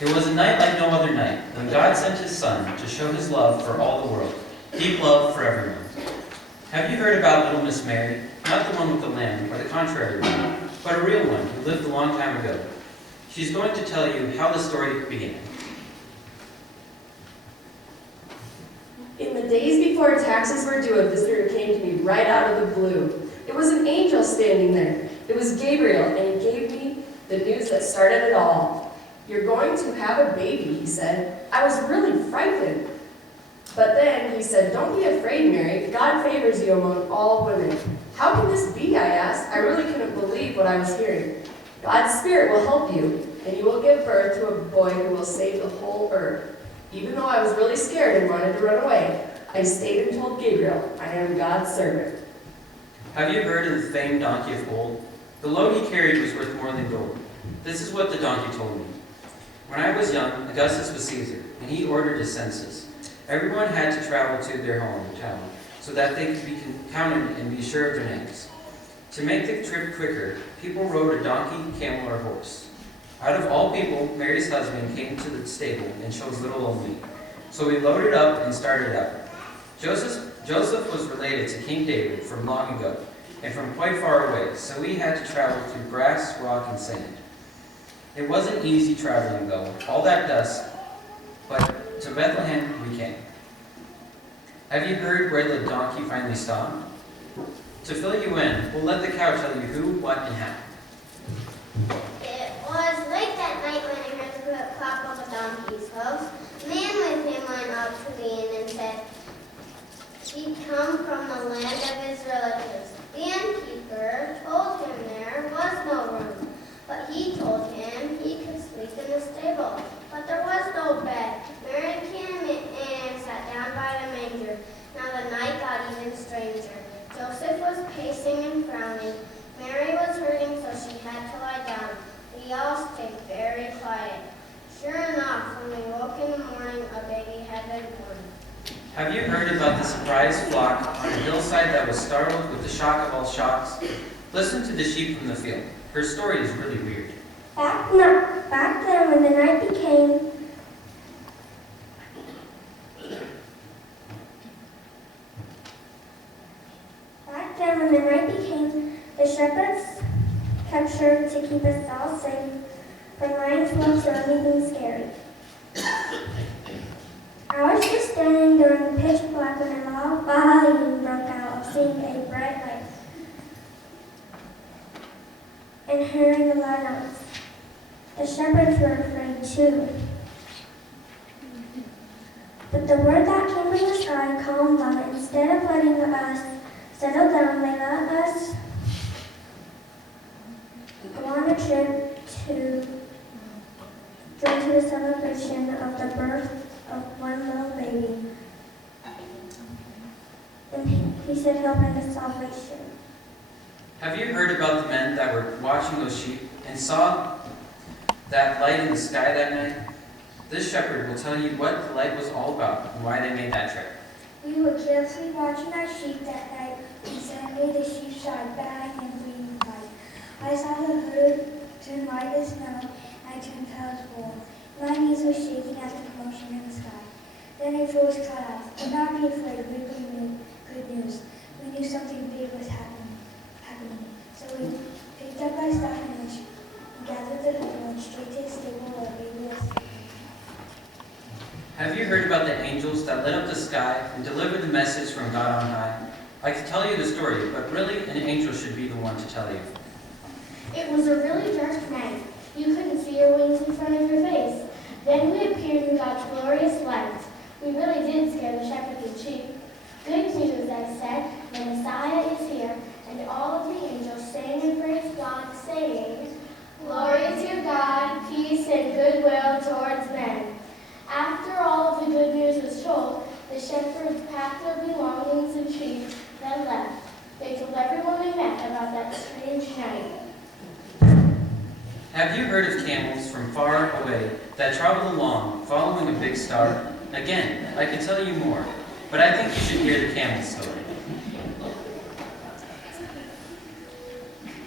It was a night like no other night, when God sent his Son to show his love for all the world, deep love for everyone. Have you heard about little Miss Mary? Not the one with the lamb, or the contrary one, but a real one who lived a long time ago. She's going to tell you how the story began. In the days before taxes were due, a visitor came to me right out of the blue. It was an angel standing there. It was Gabriel, and he gave me the news that started it all. "You're going to have a baby," he said. I was really frightened. But then he said, "Don't be afraid, Mary. God favors you among all women." "How can this be?" I asked. I really couldn't believe what I was hearing. "God's Spirit will help you, and you will give birth to a boy who will save the whole earth." Even though I was really scared and wanted to run away, I stayed and told Gabriel, "I am God's servant." Have you heard of the famed donkey of gold? The load he carried was worth more than gold. This is what the donkey told me. When I was young, Augustus was Caesar, and he ordered a census. Everyone had to travel to their hometown so that they could be counted and be sure of their names. To make the trip quicker, people rode a donkey, camel, or horse. Out of all people, Mary's husband came to the stable and chose little old me. So we loaded up and started out. Joseph was related to King David from long ago and from quite far away, so we had to travel through grass, rock, and sand. It wasn't easy traveling, though, all that dust, but to Bethlehem we came. Have you heard where the donkey finally stopped? To fill you in, we'll let the cow tell you who, what, and how. It was late that night when I heard the clap of a donkey's hoofs. A man with him went up to the inn and said he'd come from the land of his relatives. The innkeeper told him there was no room, but he told him he could sleep in the stable. But there was no bed. Mary came and sat down by the manger. Now the night got even stranger. Joseph was pacing and frowning. Mary was hurting, so she had to lie down. We all stayed very quiet. Sure enough, when we woke in the morning, a baby had been born. Have you heard about the surprise flock on a hillside that was startled with the shock of all shocks? Listen to the sheep from the field. Her story is really weird. Back then, when the night became the shepherds kept sure to keep us all safe from lions, wolves, or anything scary. I was just standing during the pitch black when a loud volume broke out of seeing a bright light and hearing a loud noise. The shepherds were afraid too. But the word that came from the sky calmed them. Instead of letting us settle down, they let us go on a trip to go to the celebration of the birth of one little baby. And he said he'll bring us salvation. Have you heard about the men that were watching those sheep and saw that light in the sky that night? This shepherd will tell you what the light was all about and why they made that trip. We were carefully watching our sheep that night, and suddenly the sheep saw a bang and gleaming light. I saw the herd turn white as snow, and I turned pale as wool. My knees were shaking at the commotion in the sky. Then a voice called out, "Do not be afraid, we bring good news." We knew something big was happening. So we picked up our stuff and gathered the herd and went straight to the stable where baby was. Have you heard about the angels that lit up the sky and delivered the message from God on high? I could tell you the story, but really an angel should be the one to tell you. It was a really dark night. You couldn't see your wings in front of your face. Then we appeared in God's glorious light. We really did scare the shepherds and sheep. Good news, I said, the Messiah is here, and all of the angels sang and praised God, saying, "Glory to God, peace and goodwill towards men." After all of the good news was told, the shepherds packed their belongings and sheep, then left. They told everyone they met about that strange night. Have you heard of camels from far away that travel along, following a big star? Again, I could tell you more, but I think you should hear the camel story.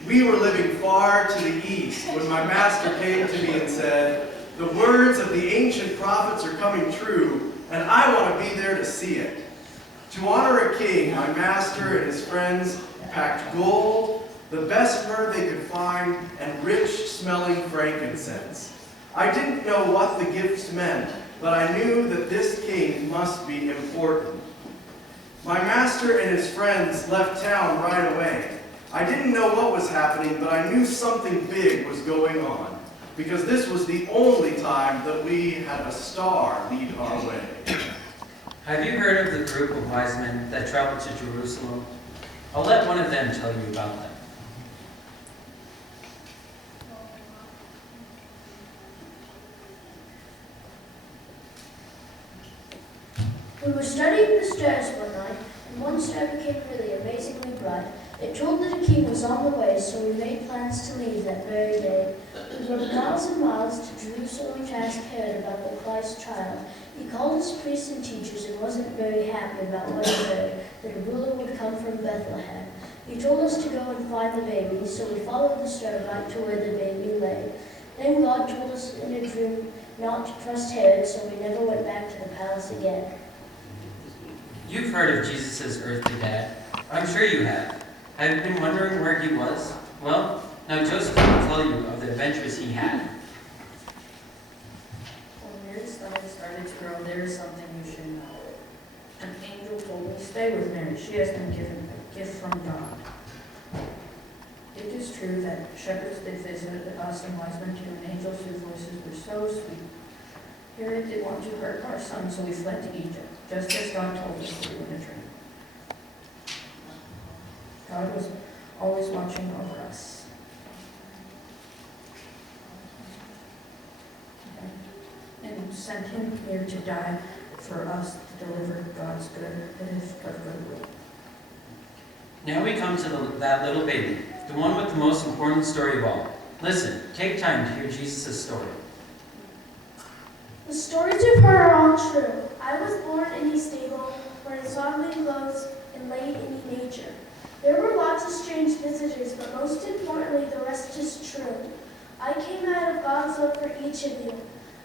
We were living far to the east when my master came to me and said, The words of the ancient prophets are coming true, and I want to be there to see it. To honor a king, my master and his friends packed gold, the best myrrh they could find, and rich-smelling frankincense. I didn't know what the gifts meant, but I knew that this king must be important. My master and his friends left town right away. I didn't know what was happening, but I knew something big was going on, because this was the only time that we had a star lead our way. Have you heard of the group of wise men that traveled to Jerusalem? I'll let one of them tell you about them. We were studying the stars one night, and one star became really amazingly bright. It told that a king was on the way, so we made plans to leave that very day. We rode miles and miles to Jerusalem to ask Herod about the Christ child. He called his priests and teachers and wasn't very happy about what he heard, that a ruler would come from Bethlehem. He told us to go and find the baby, so we followed the star right to where the baby lay. Then God told us in a dream not to trust Herod, so we never went back to the palace again. You've heard of Jesus' earthly dad. I'm sure you have. Have you been wondering where he was? Well, now Joseph will tell you of the adventures he had. When Mary's stomach started to grow, there is something you should know. An angel told me, "Stay with Mary. She has been given a gift from God." It is true that shepherds did visit the Custer wise men too, and angels whose voices were so sweet. Herod did want to hurt our son, so we fled to Egypt, just as God told us to do in a dream. God was always watching over us. And sent him here to die for us to deliver God's gift of goodwill. Now we come to that little baby, the one with the most important story of all. Listen, take time to hear Jesus' story. The stories of her are all true. I was born in a stable, wearing swaddling clothes, and laid in a manger. There were lots of strange visitors, but most importantly, the rest is true. I came out of God's love for each of you.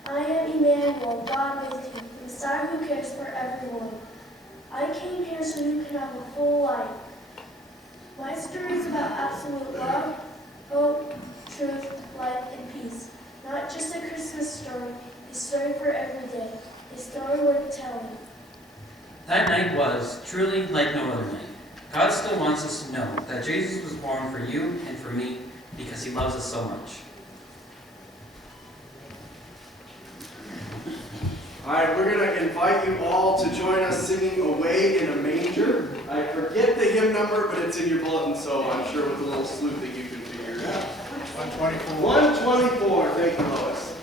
I am Emmanuel, God with you, the Messiah who cares for everyone. I came here so you can have a full life. My story is about absolute love, hope, truth, life, and peace. Not just a Christmas story, a story for every day, a story worth telling. That night was truly like no other night. God still wants us to know that Jesus was born for you and for me because he loves us so much. All right, we're going to invite you all to join us singing Away in a Manger. I forget the hymn number, but it's in your bulletin, so I'm sure with a little sleuth that you can figure it out. 124. 124, thank you, Lois.